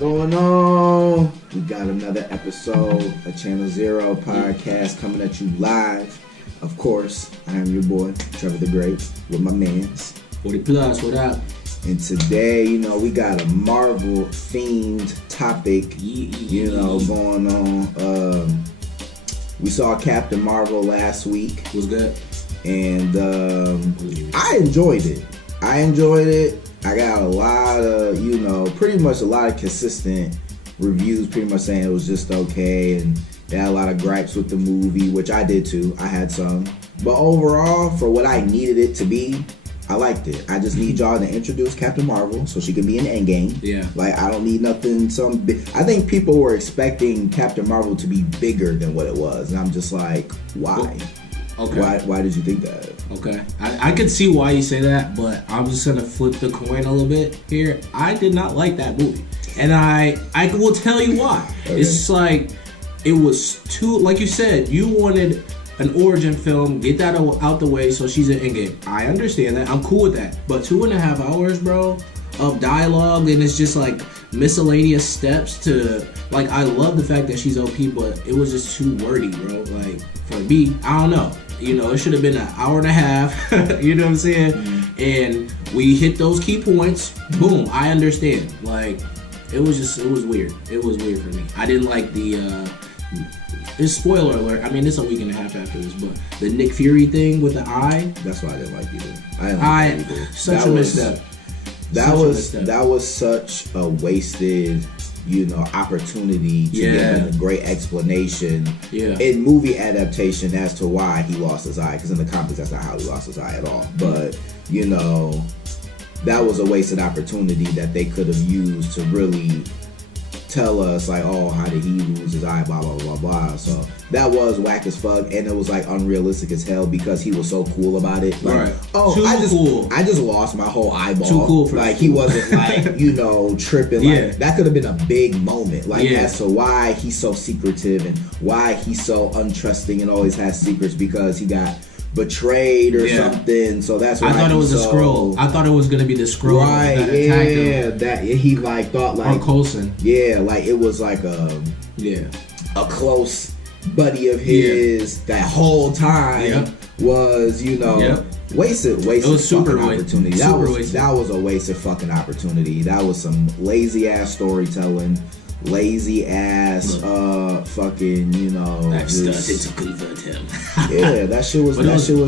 Going on? We got another episode of Channel Zero podcast coming at you live. Of course, I am your boy, Trevor the Great, with my mans. 40 plus, what up? And today, we got a Marvel themed topic, going on. We saw Captain Marvel last week. Was good. And I enjoyed it. I got a lot of, pretty much a lot of consistent reviews, pretty much saying it was just okay, and they had a lot of gripes with the movie, which I did too. I had some. But overall, for what I needed it to be, I liked it. I just need y'all to introduce Captain Marvel so she can be in Endgame. Yeah. Like, I don't need nothing, I think people were expecting Captain Marvel to be bigger than what it was, and I'm just like, why? Okay. Why did you think that? Okay. I could see why you say that, but I'm just going to flip the coin a little bit here. I did not like that movie. And I will tell you why. Okay. It's just like, it was too, like you said, you wanted an origin film, get that out the way so she's in Endgame. I understand that. I'm cool with that. But 2.5 hours, bro, of dialogue, and it's just like miscellaneous steps to, like, I love the fact that she's OP, but it was just too wordy, bro. Like, for me, I don't know. It should have been an hour and a half. You know what I'm saying? Mm-hmm. And we hit those key points. Boom. I understand. Like, it was weird. It was weird for me. I didn't like it's spoiler alert. I mean, it's a week and a half after this, but the Nick Fury thing with the eye. That's why I didn't like either. I didn't like that either. Such a misstep. That was such a wasted, opportunity to give a great explanation in movie adaptation as to why he lost his eye. Because in the comics, that's not how he lost his eye at all. But that was a wasted opportunity that they could have used to really tell us, like, oh, how did he lose his eye, blah, blah, blah, blah. So that was whack as fuck, and it was, like, unrealistic as hell because he was so cool about it. Like, right. I just lost my whole eyeball. Too cool for like, he wasn't, like, tripping. Like, that could have been a big moment. Like, as to why he's so secretive and why he's so untrusting and always has secrets, because he got betrayed or something, so that's why I thought it was a scroll. I thought it was gonna be the scroll, right? That attacked him. That he thought or Coulson. Like it was like a close buddy of his that whole time was wasted. It was super opportunity. That was a wasted fucking opportunity. That was some lazy ass storytelling. Lazy ass, fucking, That started to convert him. That shit was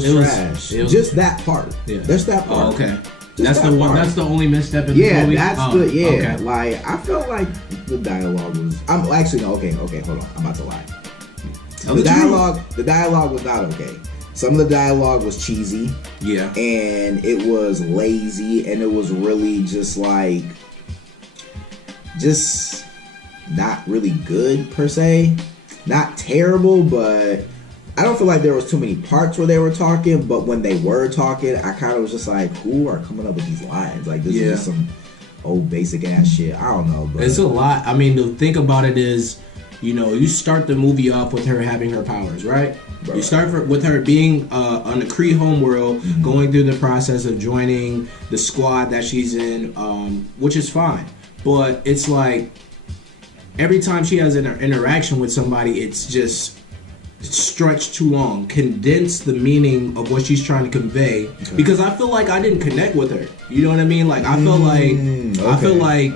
trash. Just that part. Yeah. Just that part. Oh, okay. That's the one. That's the only misstep in the movie. Okay. Like, I felt like the dialogue was. Okay. Hold on. I'm about to lie. The dialogue was not okay. Some of the dialogue was cheesy. Yeah. And it was lazy, and it was really just like, not really good per se. Not terrible, but I don't feel like there was too many parts where they were talking, but when they were talking, I kind of was just like, who are coming up with these lines? Like, this is just some old basic ass shit. I don't know, but it's a lot. I mean, to think about it is, you start the movie off with her having her powers, right? You start with her being on the Kree homeworld, going through the process of joining the squad that she's in, which is fine. But it's like, every time she has an interaction with somebody, it's just stretched too long. Condense the meaning of what she's trying to convey. Okay. Because I feel like I didn't connect with her. You know what I mean? Like, I feel like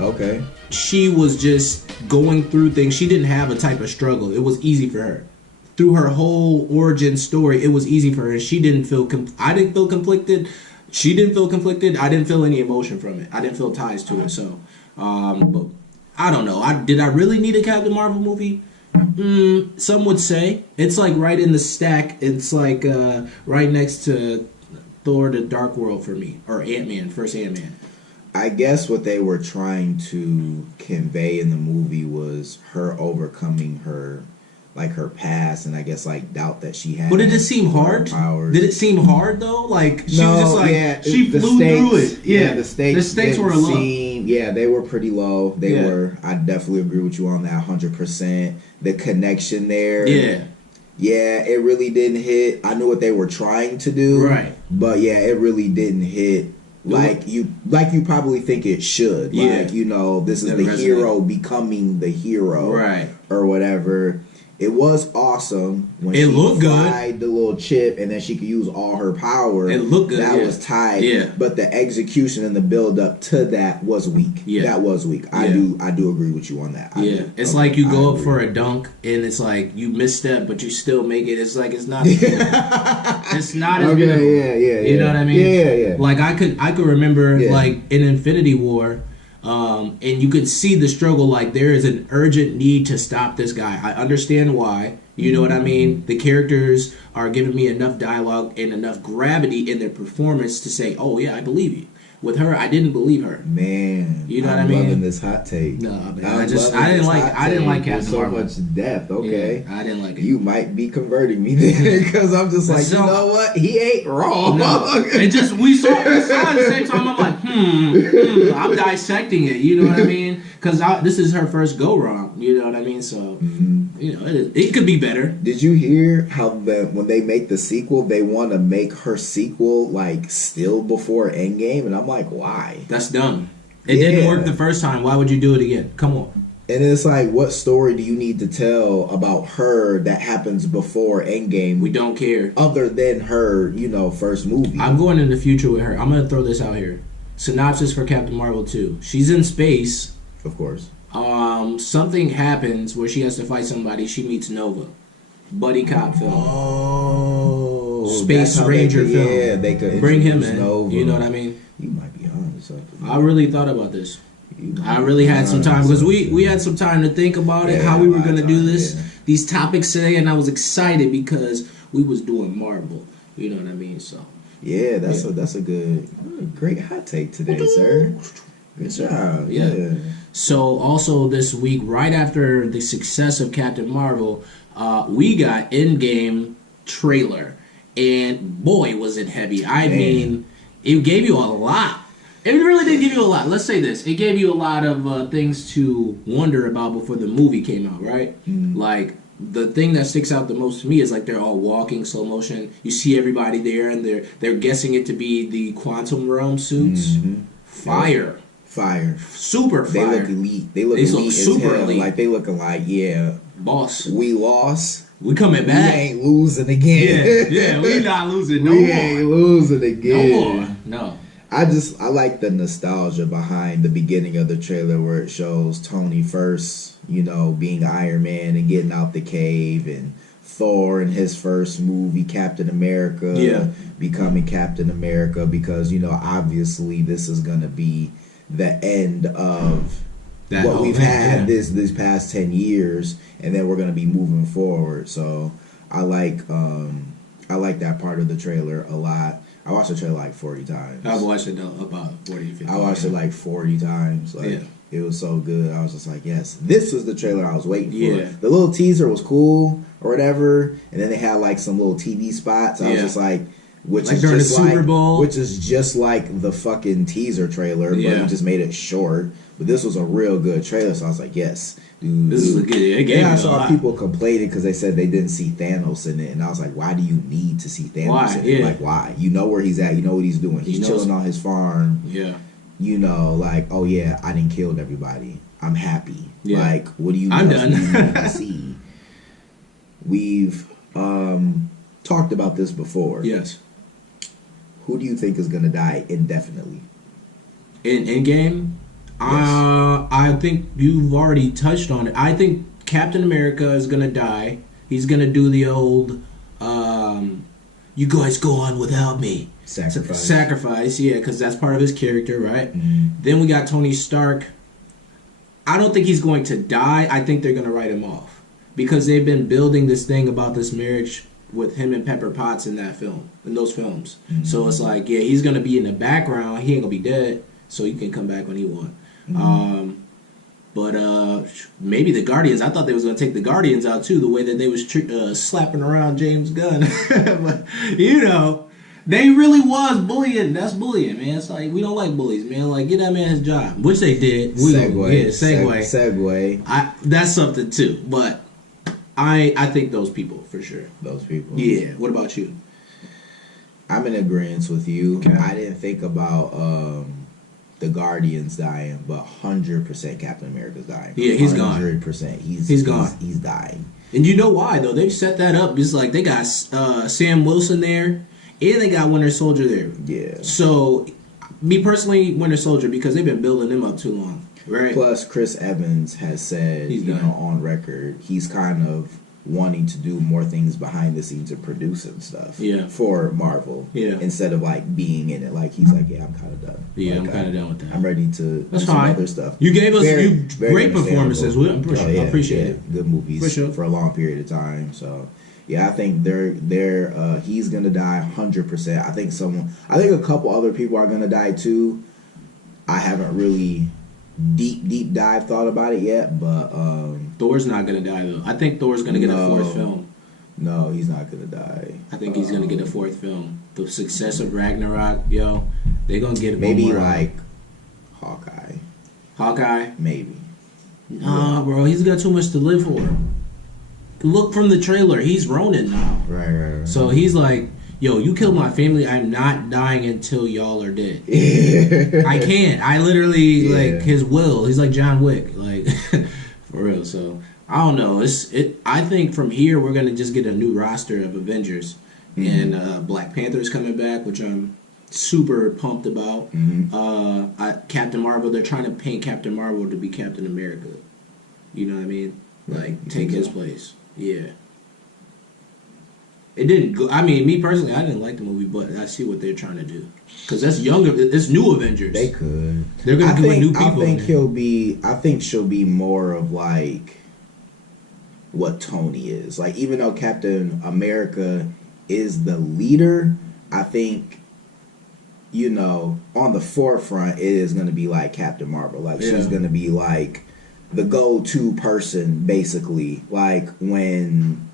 she was just going through things. She didn't have a type of struggle. It was easy for her. Through her whole origin story, it was easy for her. She didn't feel I didn't feel conflicted. She didn't feel conflicted. I didn't feel any emotion from it. I didn't feel ties to it. So, but I don't know. Did I really need a Captain Marvel movie? Some would say. It's like right in the stack. It's like right next to Thor: The Dark World for me. Or Ant-Man, first Ant-Man. I guess what they were trying to convey in the movie was her overcoming her past, and I guess doubt that she had. But did it seem hard? Powers. Did it seem hard though? Like, she was just like, she the flew stakes, through it. Yeah, the stakes were low. They were pretty low. They were. I definitely agree with you on that 100%. The connection there. Yeah, it really didn't hit. I knew what they were trying to do. Right. But it really didn't hit like you probably think it should. Yeah. Like, you know, this is That the resonate. hero becoming the hero, Right. or whatever. It was awesome when It she looked good. fried the little chip and then she could use all her power. It looked good. That yeah. was tight. Yeah. But the execution and the build up to that was weak. Yeah. That was weak. I Yeah. do agree with you on that. Yeah, it's like you go up for a dunk and it's like you misstep, but you still make it. It's like it's not. It's not as Okay, beautiful. yeah. You know what I mean? Yeah. Like I could remember Yeah. like in Infinity War, and you could see the struggle. Like there is an urgent need to stop this guy. I understand why. You know what I mean? The characters are giving me enough dialogue and enough gravity in their performance to say, "Oh yeah, I believe you." With her, I didn't believe her. Man, You know I'm what I mean? loving this hot take. No, man, I'm I didn't loving this like hot take Captain with so Marvel. much depth. Okay, Yeah, I didn't like it. you might be converting me there because I'm just like, So- you know what? He ain't wrong. No, it just we saw it at the same time. I'm like, I'm dissecting it. You know what I mean? Because this is her first go wrong. You know what I mean? So you know, it could be better. Did you hear how when they make the sequel, they want to make her sequel like still before Endgame, and I'm like, why? That's dumb. It didn't Yeah. work the first time. Why would you do it again? Come on. And it's like, what story do you need to tell about her that happens before Endgame? We don't care. Other than her, you know, first movie. I'm going in the future with her. I'm gonna throw this out here. Synopsis for Captain Marvel 2. She's in space. Of course. Something happens where she has to fight somebody. She meets Nova. Buddy cop film. Oh, Space that's how Ranger they could, film. Yeah, they could Bring him introduce in. Nova. You know what I mean? You might be on to something. I really thought about this. You might I really be had some onto time because something. we had some time to think about it, Yeah, how we a were lot going to of do time, this, yeah. these topics today, and I was excited because we was doing Marvel. You know what I mean? So Yeah, that's a great hot take today, sir. Good job. Yeah. Yeah. So also this week, right after the success of Captain Marvel, we got Endgame trailer, and boy was it heavy. I Man. mean, it gave you a lot. It really did give you a lot. Let's say this: it gave you a lot of things to wonder about before the movie came out, right? Like the thing that sticks out the most to me is like they're all walking slow motion. You see everybody there, and they're guessing it to be the quantum realm suits. Fire. Super They fire. look elite. They look They elite look as super hell. elite. Like they looking like, yeah, Boss. we lost. We coming We back. ain't losing again. Yeah, we not losing no we more. ain't losing again. No more. No. I like the nostalgia behind the beginning of the trailer where it shows Tony first, you know, being Iron Man and getting out the cave, and Thor in his first movie, Captain America, becoming Captain America, because, you know, obviously this is going to be the end of That what whole we've thing, had yeah. this past 10 years, and then we're going to be moving forward. So I like that part of the trailer a lot. I watched the trailer like 40 times. I've watched it about 40, 50. I watched it like 40 times. Like, Yeah. it was so good. I was just like, yes, this was the trailer I was waiting for. Yeah. The little teaser was cool or whatever, and then they had like some little TV spots. I was Yeah. just like, which Like is during the just Super like, Bowl. which is just like the fucking teaser trailer, but Yeah. you just made it short. But this was a real good trailer, so I was like, yes, dude. This is a good. It gave Then I me a saw lot. people complaining because they said they didn't see Thanos in it, and I was like, why do you need to see Thanos Why? in it? Yeah. Like, why? You know where he's at. You know what he's doing. He's knows- chilling on his farm. Yeah. You know, like, oh yeah, I didn't kill everybody. I'm happy. Yeah. Like, what do you I'm else done. do you need to see? We've talked about this before. Yes. Who do you think is gonna die indefinitely? In Endgame, I think you've already touched on it. I think Captain America is gonna die. He's gonna do the old, "You guys go on without me." Sacrifice, yeah, because that's part of his character, right? Then we got Tony Stark. I don't think he's going to die. I think they're going to write him off because they've been building this thing about this marriage with him and Pepper Potts in those films. So it's like, yeah, he's going to be in the background. He ain't going to be dead, so he can come back when he want. But maybe the Guardians. I thought they was going to take the Guardians out too, the way that they was slapping around James Gunn. But, you know. They really was bullying. That's bullying, man. It's like, we don't like bullies, man. Like, get that man his job. Which they did. Segue. That's something, too. But I think those people, for sure. Those people. Yeah. What about you? I'm in agreement with you. Okay. I didn't think about the Guardians dying, but 100% Captain America's dying. Yeah, he's gone. 100%. He's gone. He's dying. And you know why though? They've set that up. It's like they got Sam Wilson there, and they got Winter Soldier there. Yeah. So, me personally, Winter Soldier, because they've been building him up too long, right? Plus, Chris Evans has said, on record, he's kind of wanting to do more things behind the scenes and produce and stuff. Yeah. For Marvel. Yeah. Instead of like being in it. Like he's like, yeah, I'm kind of done. Yeah, like, I'm kind of done with that. I'm ready to do some other stuff. You gave us very great performances. I appreciate it. Good movies for a long period of time. So yeah, I think he's gonna die 100%. I think a couple other people are gonna die too. I haven't really deep dive thought about it yet, but Thor's not gonna die though. I think Thor's gonna get a 4th film. No, he's not gonna die. I think he's gonna get a 4th film. The success of Ragnarok, they're gonna get maybe like Hawkeye. Hawkeye, maybe. Nah, bro, he's got too much to live for. Look from the trailer, he's Ronin now. Right. So he's like, yo, you killed my family. I'm not dying until y'all are dead. I can't. I literally like his will. He's like John Wick, like for real. So I don't know. I think from here we're gonna just get a new roster of Avengers, and Black Panther's coming back, which I'm super pumped about. Captain Marvel. They're trying to paint Captain Marvel to be Captain America. You know what I mean? Like take his place. Yeah. It didn't go. I mean, me personally, I didn't like the movie, but I see what they're trying to do. Because that's younger. It's new Avengers. They could. They're going to do new people. I think she'll be more of like what Tony is. Like, even though Captain America is the leader, I think, on the forefront, it is going to be like Captain Marvel. Like, she's going to be like the go-to person, basically. Like, when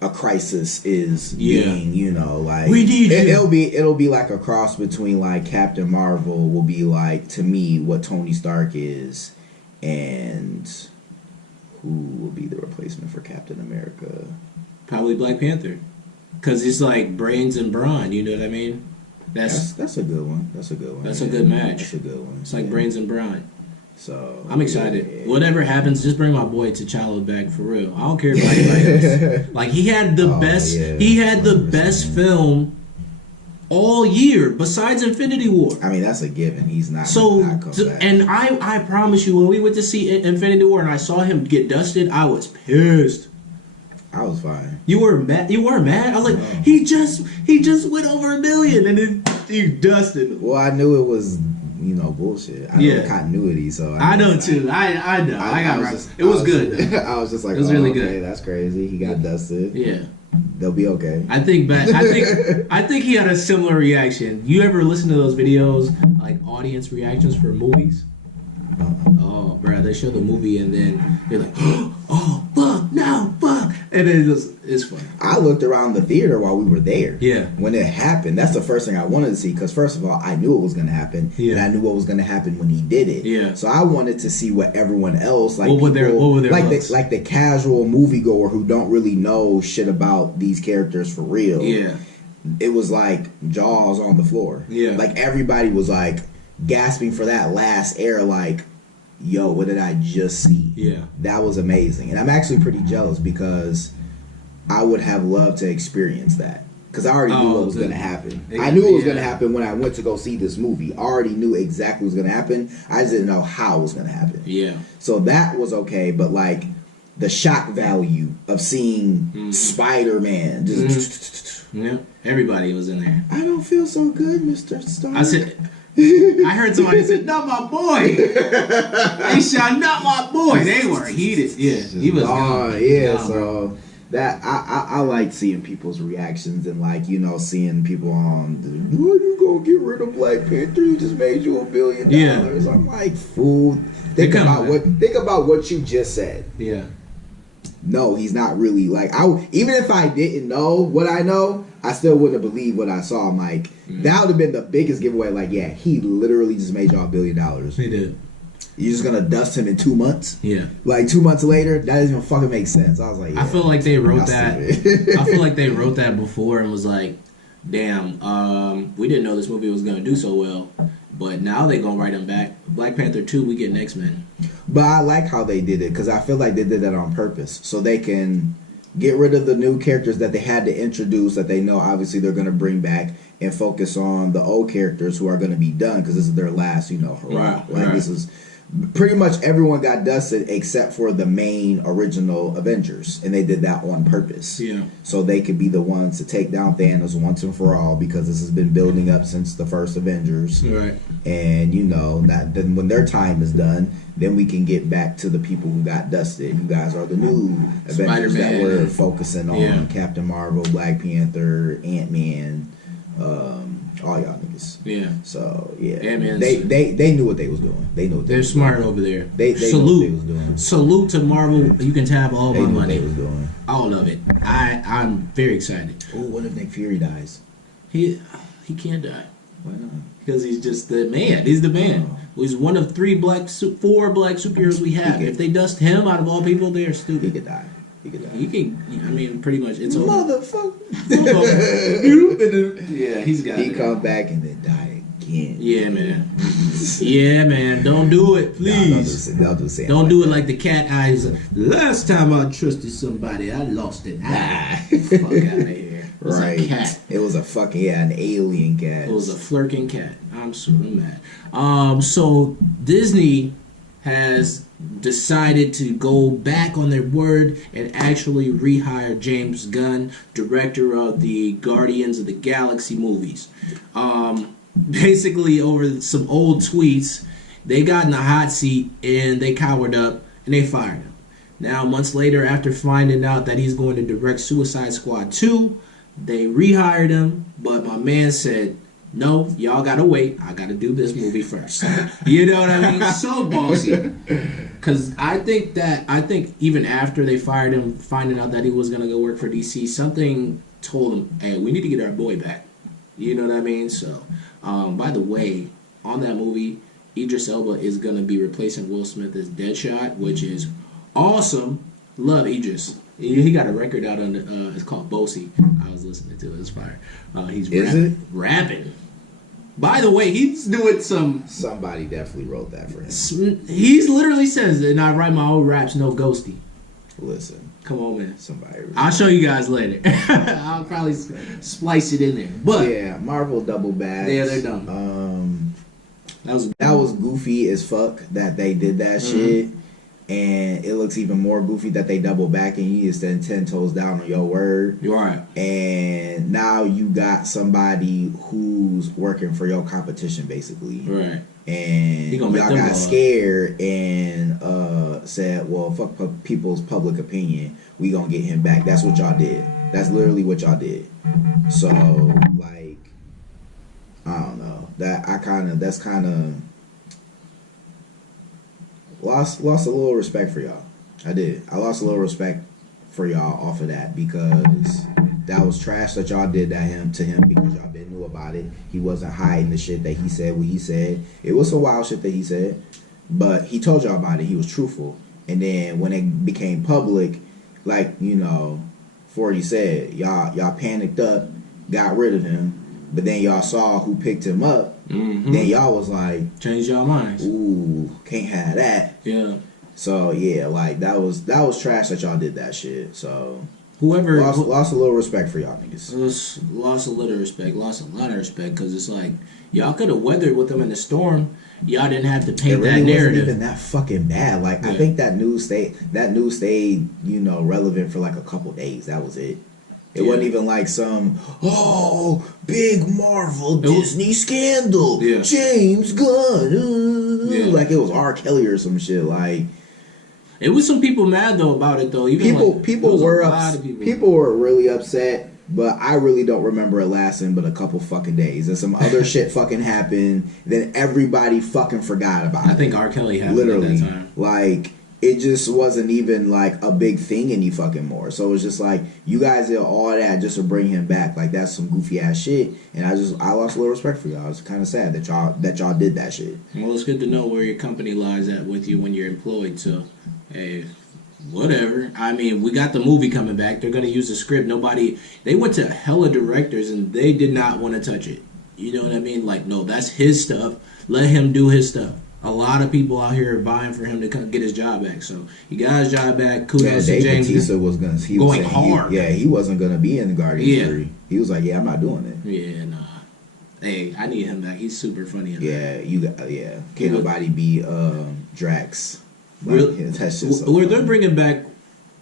a crisis is being, like we need it'll be like a cross between like Captain Marvel will be like to me what Tony Stark is, and who will be the replacement for Captain America? Probably Black Panther, because it's like brains and brawn. You know what I mean? That's a good one. That's a good one. That's a good match. That's a good one. It's like brains and brawn. So I'm excited. Yeah. Whatever happens, just bring my boy T'Challa back for real. I don't care about anybody else. Like he had the best. Yeah, he had 100%. The best film all year, besides Infinity War. I mean, that's a given. He's not. So, not come back. And I promise you, when we went to see Infinity War and I saw him get dusted, I was pissed. I was fine. You were mad. You weren't mad. I was like, no. He just went over 1 million, and then he dusted. Well, I knew it was. Bullshit. I know the continuity, so I know too. I know. I got right. It was good. I was just like, it was really good. That's crazy. He got dusted. Yeah, they'll be okay. I think he had a similar reaction. You ever listen to those videos, like audience reactions for movies? Oh, bro, they show the movie and then they're like, oh, fuck, no, fuck. And then it's funny. I looked around the theater while we were there. Yeah. When it happened, that's the first thing I wanted to see, because first of all, I knew it was going to happen, and I knew what was going to happen when he did it. Yeah. So I wanted to see what everyone else, like, what were their like the casual moviegoer who don't really know shit about these characters for real. Yeah. It was like jaws on the floor. Yeah. Like everybody was like gasping for that last air, like, yo, what did I just see? Yeah. That was amazing. And I'm actually pretty jealous because I would have loved to experience that. Because I already knew what was going to happen. I knew it was going to happen when I went to go see this movie. I already knew exactly what was going to happen. I just didn't know how it was going to happen. Yeah. So that was okay, but like the shock value of seeing Spider-Man just... Yeah. Everybody was in there. I don't feel so good, Mr. Stark. I said... I heard somebody say, "Not my boy." They shot, "Not my boy." They were heated. Yeah, he was. Yeah. So that I like seeing people's reactions and like seeing people on. What are you gonna get rid of Black Panther? He just made you $1 billion. Yeah. I'm like, fool. Think about what you just said. Yeah. No, he's not really like even if I didn't know what I know, I still wouldn't have believed what I saw. I'm like, that would have been the biggest giveaway. Like, yeah, he literally just made y'all $1 billion. He did. You're just gonna dust him in 2 months? Yeah. Like 2 months later, that doesn't even fucking make sense. I was like, yeah, I feel like they wrote that. I feel like they wrote that before and was like, damn, we didn't know this movie was gonna do so well, but now they gonna write them back. Black Panther 2, we get X-Men. But I like how they did it because I feel like they did that on purpose so they can get rid of the new characters that they had to introduce that they know obviously they're going to bring back and focus on the old characters who are going to be done because this is their last, hurrah. This is pretty much everyone got dusted except for the main original Avengers, and they did that on purpose. Yeah. So they could be the ones to take down Thanos once and for all because this has been building up since the first Avengers. Right. And that then when their time is done, then we can get back to the people who got dusted. You guys are the new Avengers that we're focusing on. Captain Marvel, Black Panther, Ant-Man, all y'all niggas. Yeah. So yeah, Ant-Man's, they knew what they was doing. They know what they're smart over there. They salute, knew what they was doing. Salute to Marvel. You can have all my money. They was doing. All of it. I'm very excited. Oh, what if Nick Fury dies? He can't die. Why not? Because he's just the man. He's the man. Oh. He's one of four black superheroes we have. If they dust him out of all people, they are stupid. He could die. He can. I mean, pretty much. It's over. Motherfucker. Yeah, he's got. He come back and then die again. Yeah, man. Yeah, man. Don't do it, please. Don't do it like the cat eyes. Last time I trusted somebody, I lost it. Fuck out of here. It was a cat. It was a fucking an alien cat. It was a flirking cat. I'm super mad. So Disney has decided to go back on their word and actually rehire James Gunn, director of the Guardians of the Galaxy movies. Basically, over some old tweets, they got in the hot seat and they cowered up and they fired him. Now, months later, after finding out that he's going to direct Suicide Squad 2, they rehired him, but my man said, no, y'all gotta wait. I gotta do this movie first. You know what I mean? So bossy. Because I think even after they fired him, finding out that he was gonna go work for DC, something told him, hey, we need to get our boy back. You know what I mean? So, by the way, on that movie, Idris Elba is gonna be replacing Will Smith as Deadshot, which is awesome. Love Idris. He got a record out on it's called Bosie. I was listening to it. It's fire. He's rapping. By the way, he's doing some. Somebody definitely wrote that for him. He's literally says, and I write my own raps, no ghosty. Listen, come on, man. Somebody. I'll show you guys later. I'll probably splice it in there. But yeah, Marvel double bags. Yeah, they're dumb. That was goofy as fuck that they did that shit. And it looks even more goofy that they double back and you stand 10 toes down on your word. You're right. And now you got somebody who's working for your competition, basically. Right. And y'all got scared and said, well, fuck people's public opinion. We gonna get him back. That's what y'all did. That's literally what y'all did. So, like, I don't know. That's kind of... Lost a little respect for y'all. I did. I lost a little respect for y'all off of that because that was trash that y'all did to him because y'all been knew about it. He wasn't hiding the shit that he said what he said. It was some wild shit that he said, but he told y'all about it. He was truthful. And then when it became public, like, before he said, y'all panicked up, got rid of him, but then y'all saw who picked him up. Mm-hmm. Then y'all was like, change y'all minds. Ooh, can't have that. Yeah. So yeah, like that was trash that y'all did that shit. So whoever lost a little respect for y'all niggas. Lost a little respect. Lost a lot of respect because it's like y'all could have weathered with them in the storm. Y'all didn't have to paint that narrative. It wasn't even that fucking bad. Like I think that news stayed relevant for like a couple days. That was it. It wasn't even like some, big Marvel Disney scandal. Yeah. James Gunn. Like it was R. Kelly or some shit. Like it was some people mad though about it though. Even people were really upset, but I really don't remember it lasting but a couple fucking days. And some other shit fucking happened. Then everybody fucking forgot about it. I think R. Kelly happened literally at that time. Like it just wasn't even like a big thing any fucking more. So it was just like you guys did all that just to bring him back. Like that's some goofy ass shit. And I lost a little respect for y'all. It's kind of sad that y'all did that shit. Well, it's good to know where your company lies at with you when you're employed. So, hey, whatever. I mean, we got the movie coming back. They're gonna use the script. They went to hella directors and they did not want to touch it. You know what I mean? Like, no, that's his stuff. Let him do his stuff. A lot of people out here are vying for him to get his job back. So he got his job back. Kudos to James. Bautista was going hard. He wasn't gonna be in the Guardians 3. He was like, yeah, I'm not doing it. Yeah, nah. Hey, I need him back. He's super funny. Can't nobody be Drax. Really? That's just so funny. They're bringing back.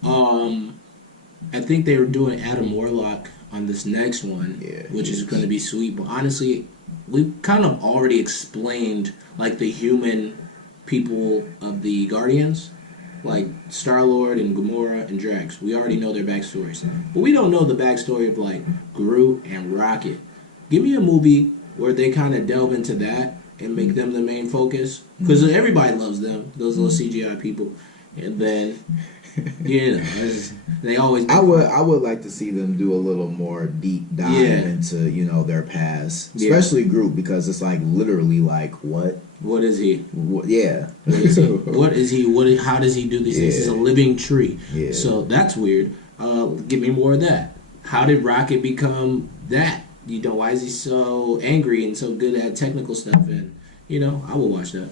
I think they were doing Adam Warlock on this next one, which is going to be sweet. But honestly, we kind of already explained like the human people of the Guardians, like Star-Lord and Gamora and Drax. We already know their backstories, but we don't know the backstory of like Groot and Rocket. Give me a movie where they kind of delve into that and make them the main focus, because everybody loves them, those little CGI people, and then. They always. I would like to see them do a little more deep dive into their past, especially Groot, because it's like literally like what is he? What is he? What is he? How does he do these things? He's a living tree. Yeah. So that's weird. Give me more of that. How did Rocket become that? Why is he so angry and so good at technical stuff? And I will watch that.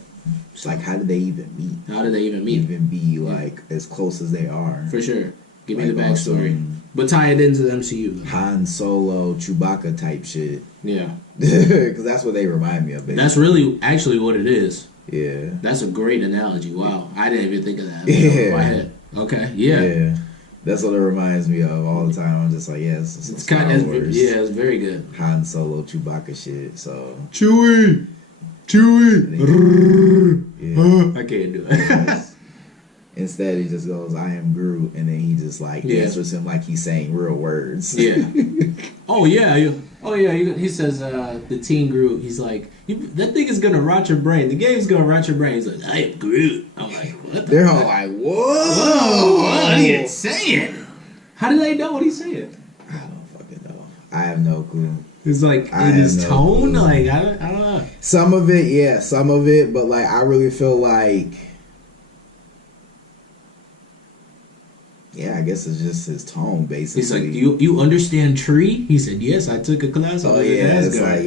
It's like, how did they even meet? How did they even meet? Even be like as close as they are? For sure. Give me the backstory, but tie it into the MCU. Though. Han Solo, Chewbacca type shit. Yeah, because that's what they remind me of. Basically. That's really actually what it is. Yeah, that's a great analogy. Wow, I didn't even think of that. In my head. Okay, yeah. That's what it reminds me of all the time. I'm just like, it's kind of it's very good. Han Solo, Chewbacca shit. So Chewie. I can't do it. Instead, he just goes, "I am Groot," and then he just like answers him like he's saying real words. Yeah. Oh yeah. He says the teen Groot. He's like, that thing is gonna rot your brain. The game's gonna rot your brain. He's like, "I am Groot." I'm like, what? They're all like, "Whoa, what are you saying?" How do they know what he's saying? I don't fucking know. I have no clue. It's like in his tone, like I don't know. Some of it, but like I really feel like, I guess it's just his tone, basically. He's like, you understand tree? He said, yes, I took a class. It's like,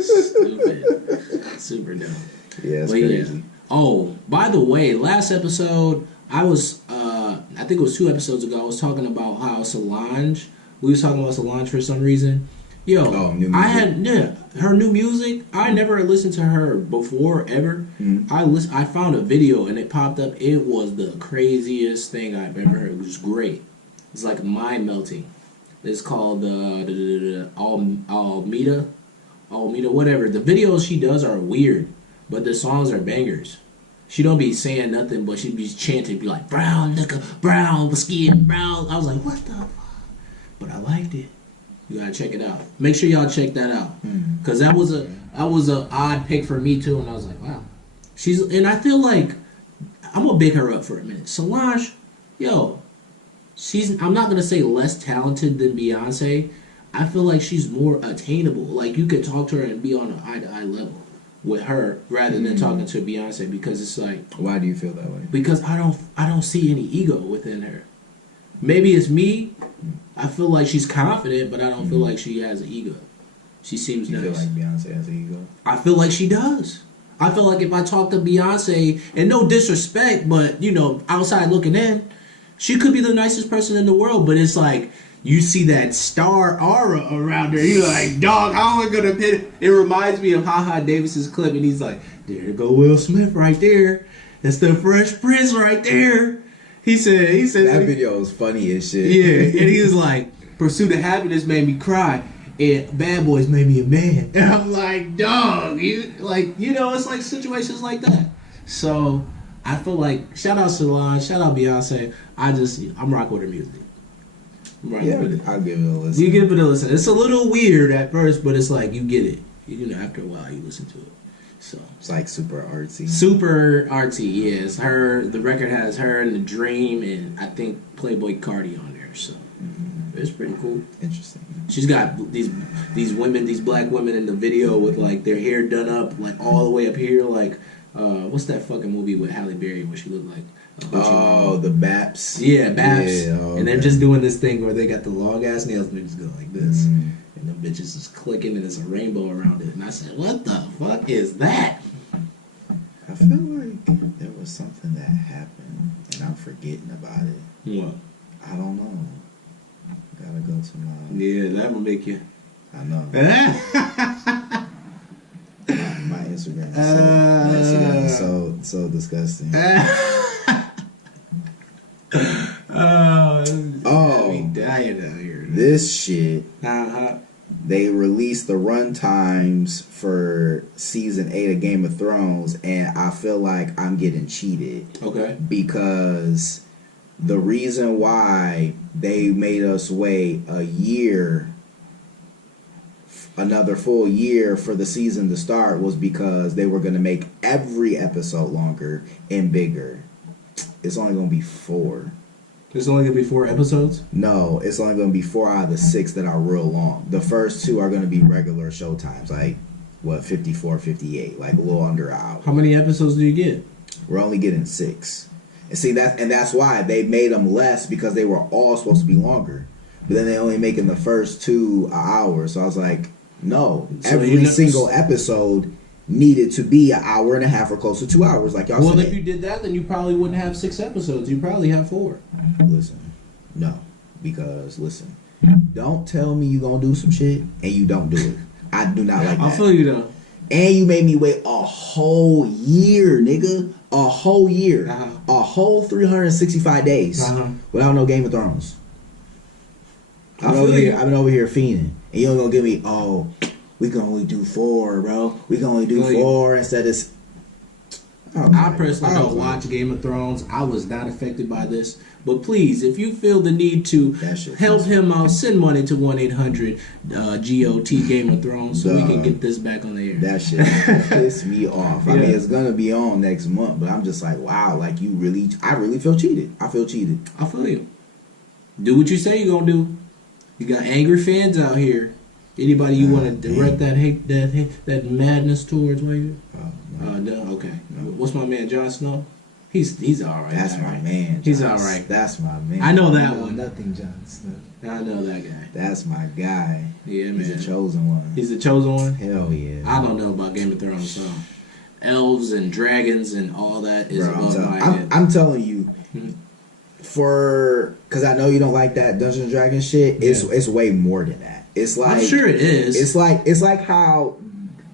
stupid, super dumb. Yeah, it's crazy. Yeah. Oh, by the way, last episode I was, I think it was 2 episodes ago. I was talking about how Solange. We was talking about Solange for some reason. Yo, new music. Her new music. I never listened to her before ever. Mm-hmm. I found a video and it popped up. It was the craziest thing I've ever heard. It was great. It's like mind melting. It's called Almeida, whatever. The videos she does are weird, but the songs are bangers. She don't be saying nothing, but she be chanting, be like brown liquor, brown skin, brown. I was like, what the fuck? But I liked it. You gotta check it out. Make sure y'all check that out, cause that was a odd pick for me too. And I was like, wow, and I feel like I'm gonna big her up for a minute. Solange, I'm not gonna say less talented than Beyonce. I feel like she's more attainable. Like you could talk to her and be on an eye-to-eye level with her rather than talking to Beyonce, because it's like. Why do you feel that way? Because I don't see any ego within her. Maybe it's me. I feel like she's confident, but I don't feel like she has an ego. She seems nice. You feel like Beyonce has an ego? I feel like she does. I feel like if I talk to Beyonce, and no disrespect, but, outside looking in, she could be the nicest person in the world, but it's like, you see that star aura around her. You're like, dog, how am I going to pit? It reminds me of HaHa Davis's clip, and he's like, there go Will Smith right there. That's the Fresh Prince right there. He said that video was funny as shit. Yeah, and he was like, "Pursuit of Happiness made me cry, and Bad Boys made me a man." And I'm like, "Dog, it's like situations like that." So I feel like shout out Solange, shout out Beyonce. I'm rocking with her music. I'll give it a listen. You give it a listen. It's a little weird at first, but it's like you get it. After a while, you listen to it. So it's like super artsy. Super artsy, yes. The record has her and The Dream, and I think Playboy Cardi on there. So it's pretty cool. Interesting. She's got these women, these black women in the video with like their hair done up like all the way up here, like what's that fucking movie with Halle Berry where she looked like? The Baps. Yeah, Baps. Yeah, okay. And they're just doing this thing where they got the long ass nails and they just go like this, and the bitches is clicking and there's a rainbow around it. And I said, "What the fuck is that?" I feel like there was something that happened and I'm forgetting about it. What? I don't know. Gotta go to my. Yeah, that will make you. I know. my Instagram. Instagram is so disgusting. We dying out here. This shit. Uh-huh. They released the run times for season 8 of Game of Thrones, and I feel like I'm getting cheated. Okay. Because the reason why they made us wait another full year for the season to start was because they were going to make every episode longer and bigger. It's only going to be 4. There's only going to be 4 episodes? No, it's only going to be 4 out of the 6 that are real long. The first 2 are going to be regular show times, like, 54, 58, like a little under an hour. How many episodes do you get? We're only getting 6. And see, that's why they made them less, because they were all supposed to be longer. But then they only making the first 2 an hour. So I was like, no, so every single episode needed to be an hour and a half or close to 2 hours, like y'all said. Well, if you did that, then you probably wouldn't have 6 episodes. You'd probably have 4. Listen, no, because listen, don't tell me you gonna do some shit and you don't do it. I do not like that. I feel you though. And you made me wait a whole year, nigga. A whole year. A whole 365 days without no Game of Thrones. I've been over here fiending. And you're gonna give me, we can only do 4, bro. We can only do 4 instead of. I personally don't watch Game of Thrones. I was not affected by this. But please, if you feel the need to help him out, send money to 1-800-GOT Game of Thrones so we can get this back on the air. That shit pissed me off. I mean, it's gonna be on next month, but I'm just like, wow, like I really feel cheated. I feel cheated. I feel you. Do what you say you're gonna do. You got angry fans out here. Anybody you want to direct that hate, that madness towards? Where you? No. Okay. No. What's my man Jon Snow? He's all right. That's my man. He's all right. That's my man. I know that one. Nothing, Jon Snow. I know that guy. That's my guy. Yeah, man. He's the chosen one. He's the chosen one? Hell yeah. I don't know about Game of Thrones, so elves and dragons and all that is above my head. I'm telling you, because I know you don't like that Dungeons and Dragons shit. It's way more than that. It's like, I'm sure it is. It's like how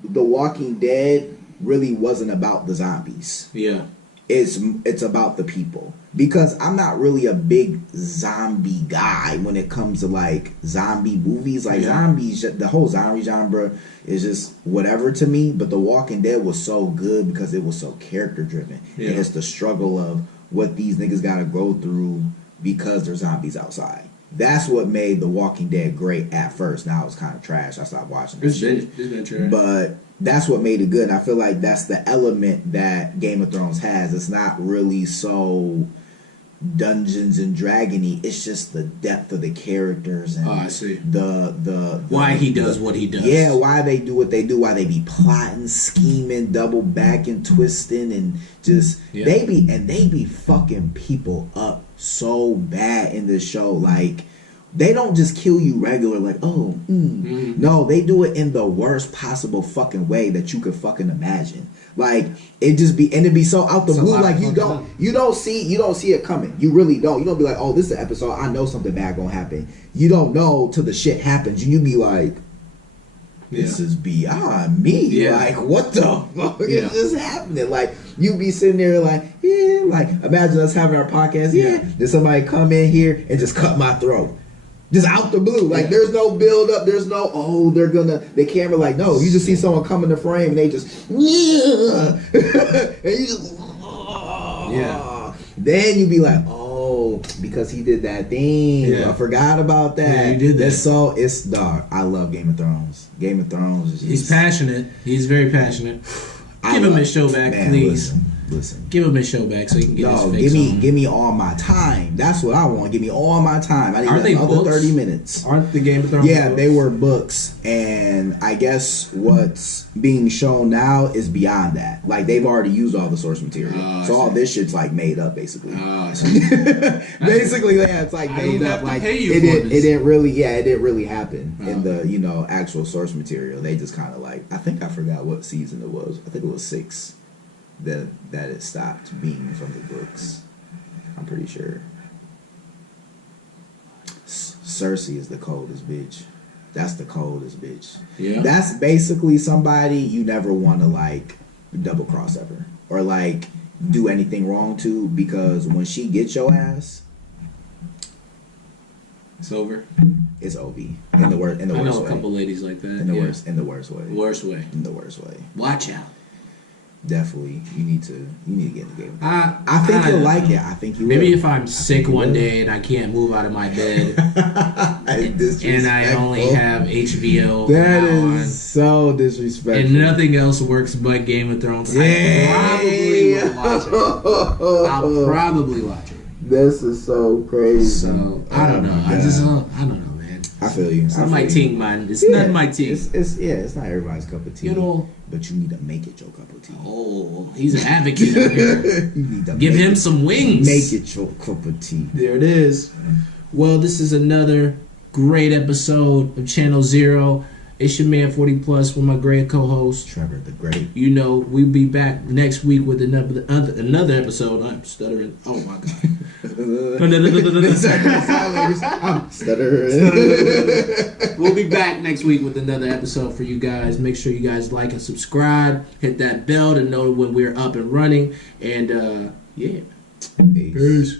The Walking Dead really wasn't about the zombies. Yeah. It's about the people, because I'm not really a big zombie guy when it comes to like zombie movies. Like zombies, the whole zombie genre is just whatever to me. But The Walking Dead was so good because it was so character driven, and it's the struggle of what these niggas got to go through because they're zombies outside. That's what made The Walking Dead great at first. Now it's kind of trash. I stopped watching it. It's been trash. But that's what made it good. And I feel like that's the element that Game of Thrones has. It's not really so Dungeons and Dragony. It's just the depth of the characters and I see. The why he does what he does. Yeah, why they do what they do. Why they be plotting, scheming, double backing, twisting, and just they be fucking people up so bad in this show. Like, they don't just kill you regular, like, no, they do it in the worst possible fucking way that you could fucking imagine. Like, it'd be so out the blue, like you don't see it coming. You really don't. You don't be like, oh, this is an episode, I know something bad gonna happen. You don't know till the shit happens, and you be like, this is beyond me. Yeah. Like, what the fuck is this happening? Like, you be sitting there like, like, imagine us having our podcast, then somebody come in here and just cut my throat. Just out the blue. Like, there's no build up, there's no, the camera, like, no, you just see someone come in the frame and they just, and you just, then you be like, because he did that thing. I forgot about that. Yeah, you did that. It's dark. I love Game of Thrones. Game of Thrones is just, he's passionate. He's very passionate. Give him his show back, please. Listen, Listen. Give him his show back so he can get his fix on. Give me all my time. That's what I want. Give me all my time. I need another 30 minutes. Aren't the Game of Thrones? Yeah, books? they were books, and I guess what's being shown now is beyond that. Like they've already used all the source material, so all this shit's like made up, basically. Oh, I see. Basically, yeah, it's like made up. Like it didn't really happen in the actual source material. They just kind of like, I think I forgot what season it was. I think it was 6 that it stopped being from the books. I'm pretty sure. Cersei is the coldest bitch. That's the coldest bitch. Yeah. That's basically somebody you never want to like double cross ever or like do anything wrong to, because when she gets your ass, it's over. It's OB in the worst. I know a couple ladies like that. In the worst way. Worst way. In the worst way. Watch out. Definitely, you need to get in the game. I think you'll like it. I think you maybe will. if I'm sick one day and I can't move out of my bed, and I only have HBO. That is so disrespectful. And nothing else works but Game of Thrones. I probably will watch it. I'll probably watch it. This is so crazy. So I don't know. I don't know, man. I feel you. It's not my team, man. It's not my team. It's not everybody's cup of tea. You know. But you need to make it your cup of tea. Oh, he's an advocate over here. You need to give him some wings. Make it your cup of tea. There it is. Well, this is another great episode of Channel Zero. It's your man 40 Plus with my great co-host Trevor the Great. You know, we'll be back next week with another episode. I'm stuttering. Oh my god. I'm stuttering. We'll be back next week with another episode for you guys. Make sure you guys like and subscribe. Hit that bell to know when we're up and running. And yeah. Peace.